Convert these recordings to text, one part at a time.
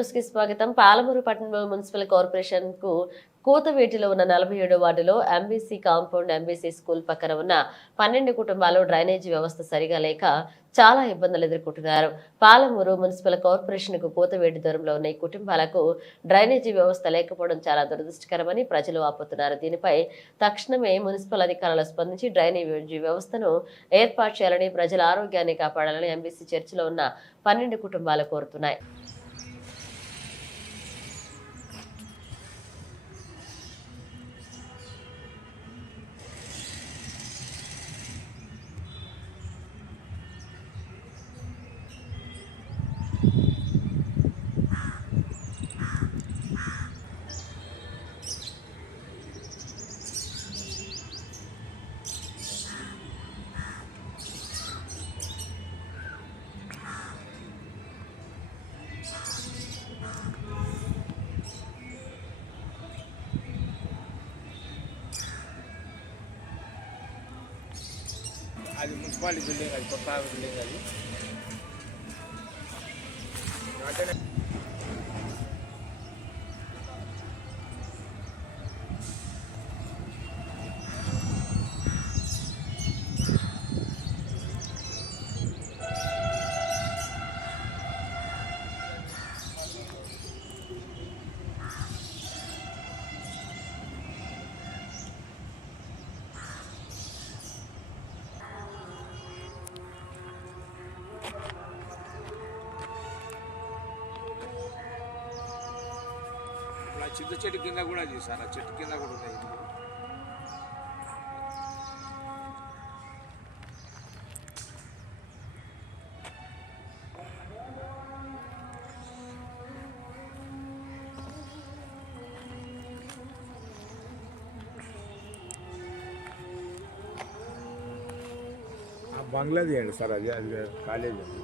కి స్వాగతం. పాలమూరు పట్టణ మున్సిపల్ కార్పొరేషన్కు కూతవేటిలో ఉన్న నలభై ఏడో వార్డులో ఎంబీసీ కాంపౌండ్ ఎంబీసీ స్కూల్ పక్కన ఉన్న పన్నెండు కుటుంబాలు డ్రైనేజీ వ్యవస్థ సరిగా లేక చాలా ఇబ్బందులు ఎదుర్కొంటున్నారు. పాలమూరు మున్సిపల్ కార్పొరేషన్కు కూతవేటి దూరంలో ఉన్న ఈ కుటుంబాలకు డ్రైనేజీ వ్యవస్థ లేకపోవడం చాలా దురదృష్టకరమని ప్రజలు ఆపుతున్నారు. దీనిపై తక్షణమే మున్సిపల్ అధికారులు స్పందించి డ్రైనేజీ వ్యవస్థను ఏర్పాటు చేయాలని ప్రజల ఆరోగ్యాన్ని కాపాడాలని ఎంబీసీ చర్చిలో ఉన్న పన్నెండు కుటుంబాలు కోరుతున్నాయి. అది మున్సిపాలిటీ బిల్డింగ్ అది కొత్త బిల్డింగ్ అది. చింత చెట్టు కింద కూడా చూసాను ఆ చెట్టు కింద కూడా ఉన్నాయి ఇల్లు. ఆ బంగ్లా తీయండి సార్ అది అది కాలేజ్ అది.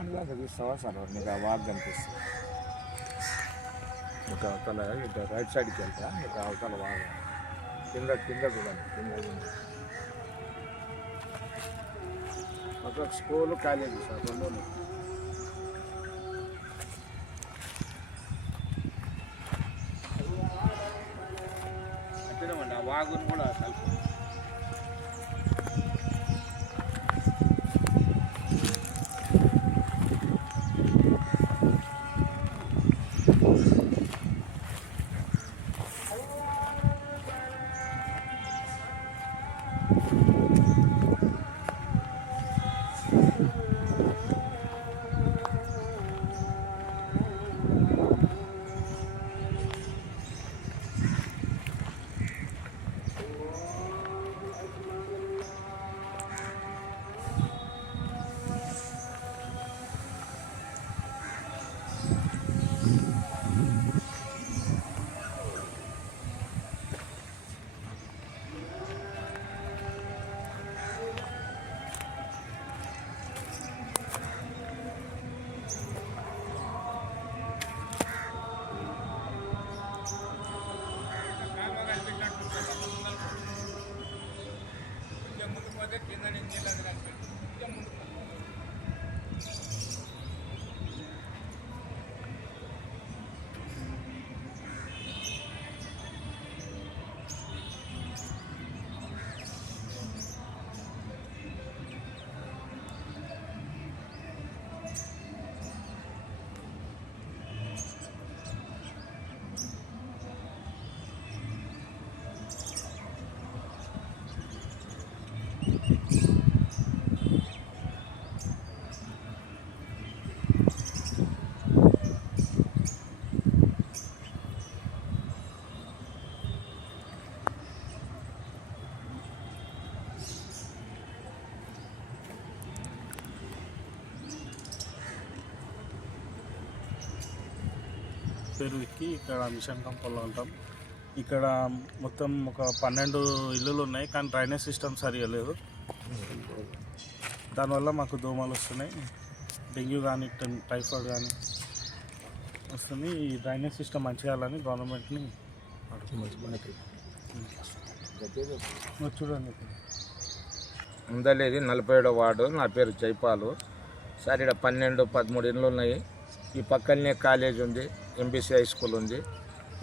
దానిలా చదివిస్తావా సార్ నీకు ఆ వాక్ కనిపిస్తుంది. ఒక అవతల ఇక రైట్ సైడ్కి వెళ్తా ఇక అవతల వాగ కింద కింద చూడండి కింద కింద ఒక స్కూల్ కాలేజీ సార్ రెండు పేరు ఎక్కి ఇక్కడ మిషన్ కంపల్లో ఉంటాం. ఇక్కడ మొత్తం ఒక పన్నెండు ఇల్లులు ఉన్నాయి కానీ డ్రైనేజ్ సిస్టమ్ సరిగా లేదు. దానివల్ల మాకు దోమలు వస్తున్నాయి. డెంగ్యూ కానీ టైఫాయిడ్ కానీ వస్తుంది. ఈ డ్రైనేజ్ సిస్టమ్ మంచిగా చేయాలని గవర్నమెంట్ని చూడండి ఇక్కడ. ముందలేది నలభై ఏడో వార్డు. నా పేరు జైపాలు. సార్ ఇక్కడ పన్నెండు పదమూడు ఇండ్లు ఉన్నాయి. ఈ పక్కనే కాలేజ్ ఉంది ఎంబీసీ హై స్కూల్ ఉంది.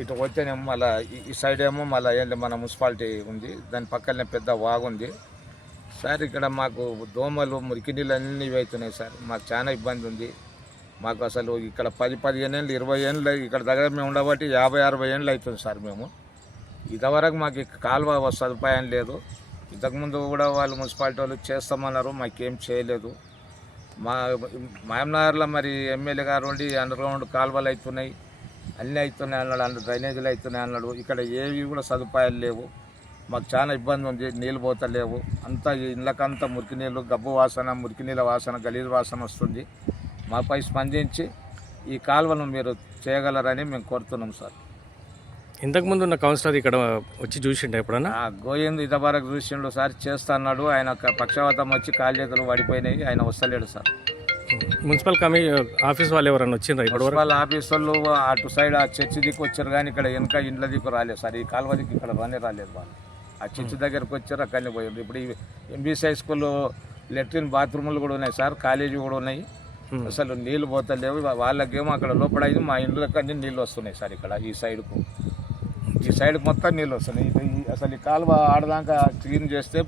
ఇటు వచ్చేనేమో మళ్ళీ ఈ సైడ్ ఏమో మళ్ళీ ఏంటి మన మున్సిపాలిటీ ఉంది దాని పక్కనే పెద్ద వాగుంది సార్ ఇక్కడ మాకు దోమలు మురికి నీళ్ళు అన్నీ అవుతున్నాయి సార్. మాకు చాలా ఇబ్బంది ఉంది. మాకు అసలు ఇక్కడ పది పదిహేను ఏళ్ళు ఇరవై ఏళ్ళు ఇక్కడ దగ్గర మేము ఉండబట్టి యాభై అరవై ఏళ్ళు అవుతుంది సార్ మేము. ఇంతవరకు మాకు కాలువ సదుపాయం లేదు. ఇంతకుముందు కూడా వాళ్ళు మున్సిపాలిటీ వాళ్ళు చేస్తామన్నారు మాకేం చేయలేదు. మా మాయమ్నగర్లో మరి ఎమ్మెల్యే గారు ఉండి అండర్ గ్రౌండ్ కాలువలు అవుతున్నాయి అన్నీ అవుతున్నాయి అన్నాడు అండర్ డ్రైనేజీలు అవుతున్నాయి అన్నాడు. ఇక్కడ ఏవి కూడా సదుపాయాలు లేవు. మాకు చాలా ఇబ్బంది ఉంది నీళ్ళు పోతలేవు అంతా ఇళ్ళకంతా మురికి నీళ్ళు గబ్బు వాసన మురికి నీళ్ళ వాసన గలీజు వాసన వస్తుంది. మాపై స్పందించి ఈ కాలువను మీరు చేయగలరని మేము కోరుతున్నాం సార్. ఇంతకుముందు ఉన్న కౌన్సిలర్ ఇక్కడ వచ్చి చూసిండే ఎప్పుడన్నా? ఆ గోవింద్ ఇదివరకు చూసిండు సార్ చేస్తా అన్నాడు. ఆయన పక్షవాతం వచ్చి కాలు చేతులు పడిపోయినాయి. ఆయన వస్తలేడు సార్. మున్సిపల్ కమి ఆఫీస్ వాళ్ళు ఎవరన్నా వచ్చిండ్రా ఇప్పటివరకు మున్సిపల్ ఆఫీస్ వాళ్ళు అటు సైడ్ ఆ చర్చి దిక్కు వచ్చారు కానీ ఇక్కడ వెనక ఇండ్ల దిక్కు రాలేదు సార్. ఈ కాలువ దిక్కు ఇక్కడ రానే రాలేదు వాళ్ళు. ఆ చర్చి దగ్గరకు వచ్చారు అక్కడనే పోయారు ఇప్పుడు ఎంబీసీ హై స్కూల్ లెట్రిన్ బాత్రూములు కూడా ఉన్నాయి సార్ కాలేజీ కూడా ఉన్నాయి. అసలు నీళ్ళు పోతలేవు. వాళ్ళకేమో అక్కడ లోపల అయింది. మా ఇండ్లకి అన్ని నీళ్ళు వస్తున్నాయి సార్ ఇక్కడ ఈ సైడ్కు. ఈ సైడ్కి మొత్తం నీళ్ళు వస్తున్నాయి. అసలు ఈ కాలువ ఆడదాకా క్లీన్ చేస్తే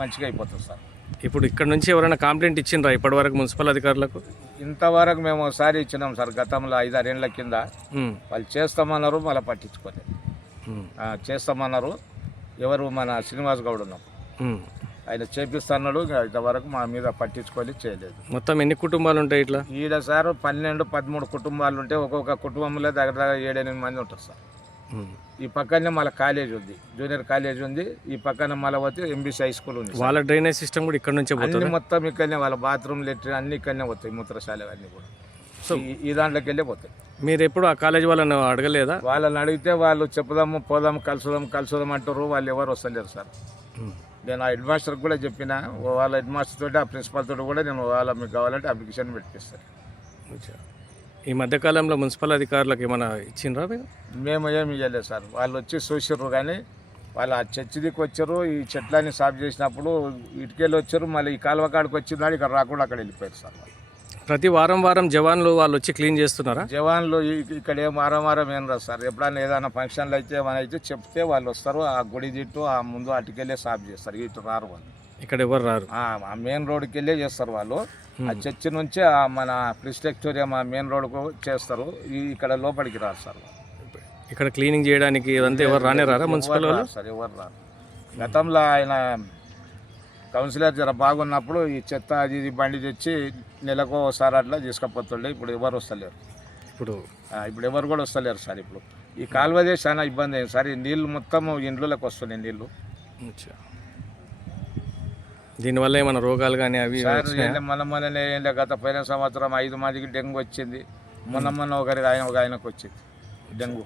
మంచిగా అయిపోతుంది సార్. ఇప్పుడు ఇక్కడ నుంచి ఎవరైనా కంప్లైంట్ ఇచ్చిండ్రా? ఇప్పటివరకు మున్సిపల్ అధికారులకు? ఇంతవరకు మేము ఒకసారి ఇచ్చినాం సార్ గతంలో ఐదారేళ్ళ కింద. వాళ్ళు చేస్తామన్నారు మళ్ళీ పట్టించుకోలేదు. చేస్తామన్నారు. ఎవరు మన శ్రీనివాస్ గౌడ్ ఉన్నాం. ఆయన చేపిస్తున్నాడు ఇంతవరకు మా మీద పట్టించుకొని చేయలేదు. మొత్తం ఎన్ని కుటుంబాలు ఉంటాయి ఇట్లా? ఈడ సార్ పన్నెండు పదమూడు కుటుంబాలు ఉంటే ఒక్కొక్క కుటుంబంలో దగ్గర దగ్గర ఏడెనిమిది మంది ఉంటారు సార్. ఈ పక్కనే మళ్ళీ కాలేజ్ ఉంది. జూనియర్ కాలేజ్ ఉంది. ఈ పక్కన మళ్ళీ పోతే ఎంబీసీ హై స్కూల్ ఉంది. వాళ్ళ డ్రైనేజ్ సిస్టమ్ కూడా ఇక్కడ నుంచే అన్ని పోతుంది మొత్తం ఇక్కడనే వాళ్ళ బాత్రూమ్ లెట్రిన్ అన్ని ఇక్కడనే పోతాయి మూత్రశాల అన్నీ కూడా. సో ఈ- దాంట్లోకి వెళ్ళి పోతాయి. మీరు ఎప్పుడు ఆ కాలేజ్ వాళ్ళని అడగలేదా? వాళ్ళని అడిగితే వాళ్ళు చెప్పుదాము పోదాము కలుసుదాం కలుసుదాం అంటారు. వాళ్ళు ఎవరు వస్తలేరు సార్. నేను ఆ హెడ్ మాస్టర్కి కూడా చెప్పిన వాళ్ళ హెడ్ మాస్టర్ తోటి ఆ ప్రిన్సిపాల్ తోటి కూడా నేను వాళ్ళ మీకు కావాలంటే అప్లికేషన్ పెట్టిస్తాను. ఈ మధ్యకాలంలో మున్సిపల్ అధికారులకు ఏమైనా ఇచ్చిండ్రా మీరు? మేము ఏమి ఇవ్వలేదు సార్. వాళ్ళు వచ్చి చూసిర్రు కానీ వాళ్ళు ఆ చర్చి దిక్కు వచ్చారు ఈ చెట్లన్నీ సాఫ్ చేసినప్పుడు ఇటుకెళ్ళి వచ్చారు మళ్ళీ ఈ కాలువ కాడికి వచ్చిందని ఇక్కడ రాకుండా అక్కడ వెళ్ళిపోయారు సార్ వాళ్ళు. ప్రతి వారం వారం జవాన్లు వాళ్ళు వచ్చి క్లీన్ చేస్తున్నారా? జవాన్లు ఇక్కడ ఏం వారం వారం ఏం రాదు సార్. ఎప్పుడైనా ఏదైనా ఫంక్షన్లు అయితే ఏమైనా అయితే చెప్తే వాళ్ళు వస్తారు ఆ గుడి దిట్టు ఆ ముందు అటుకెళ్ళే సాఫ్ చేస్తారు ఇటు రారు వాళ్ళు. ఇక్కడ ఎవరు రారు? ఆ ఆ మెయిన్ రోడ్కి వెళ్ళే చేస్తారు వాళ్ళు. ఆ చర్చి నుంచి మన ప్రిస్టెక్టోరియం మెయిన్ రోడ్కు చేస్తారు. ఇక్కడ లోపలికి రారు సార్. ఇక్కడ క్లీనింగ్ చేయడానికి ఇదంతా ఎవరు రానే రారా మున్సిపల్ సార్ ఎవరు రారు. గతంలో ఆయన కౌన్సిలర్ జర బాగున్నప్పుడు ఈ చెత్త అది ఇది బండి తెచ్చి నెలకు ఒకసారి అట్లా తీసుకుపోతుండే ఇప్పుడు ఎవరు వస్తలేరు. ఇప్పుడు ఇప్పుడు ఎవరు కూడా వస్తలేరు సార్ ఇప్పుడు. ఈ కాలువదే చాలా ఇబ్బంది అయింది సార్. ఈ నీళ్ళు మొత్తం ఇండ్లలోకి వస్తున్నాయి నీళ్ళు. దీనివల్ల ఏమైనా రోగాలు కానీ అవి మొన్న మొన్ననే గత పోయిన సంవత్సరం ఐదు మందికి డెంగ్యూ వచ్చింది. మొన్న మొన్న ఒకరికి ఆయన ఒక ఆయనకు వచ్చింది డెంగ్యూ.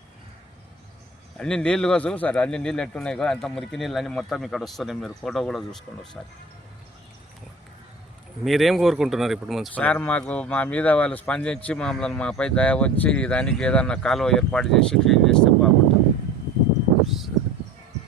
అన్ని నీళ్ళు కోసం సార్ అన్ని నీళ్ళు ఎట్టున్నాయి కదా అంత మురికి నీళ్ళు అన్ని మొత్తం ఇక్కడ వస్తున్నాయి. మీరు ఫోటో కూడా చూసుకోండి ఒకసారి. మీరేం కోరుకుంటున్నారు ఇప్పుడు సార్ మాకు మా మీద వాళ్ళు స్పందించి మమ్మల్ని మాపై దయ వచ్చి దానికి ఏదన్నా కాలువ ఏర్పాటు చేసి క్లీన్ చేస్తే బాగుంటుంది.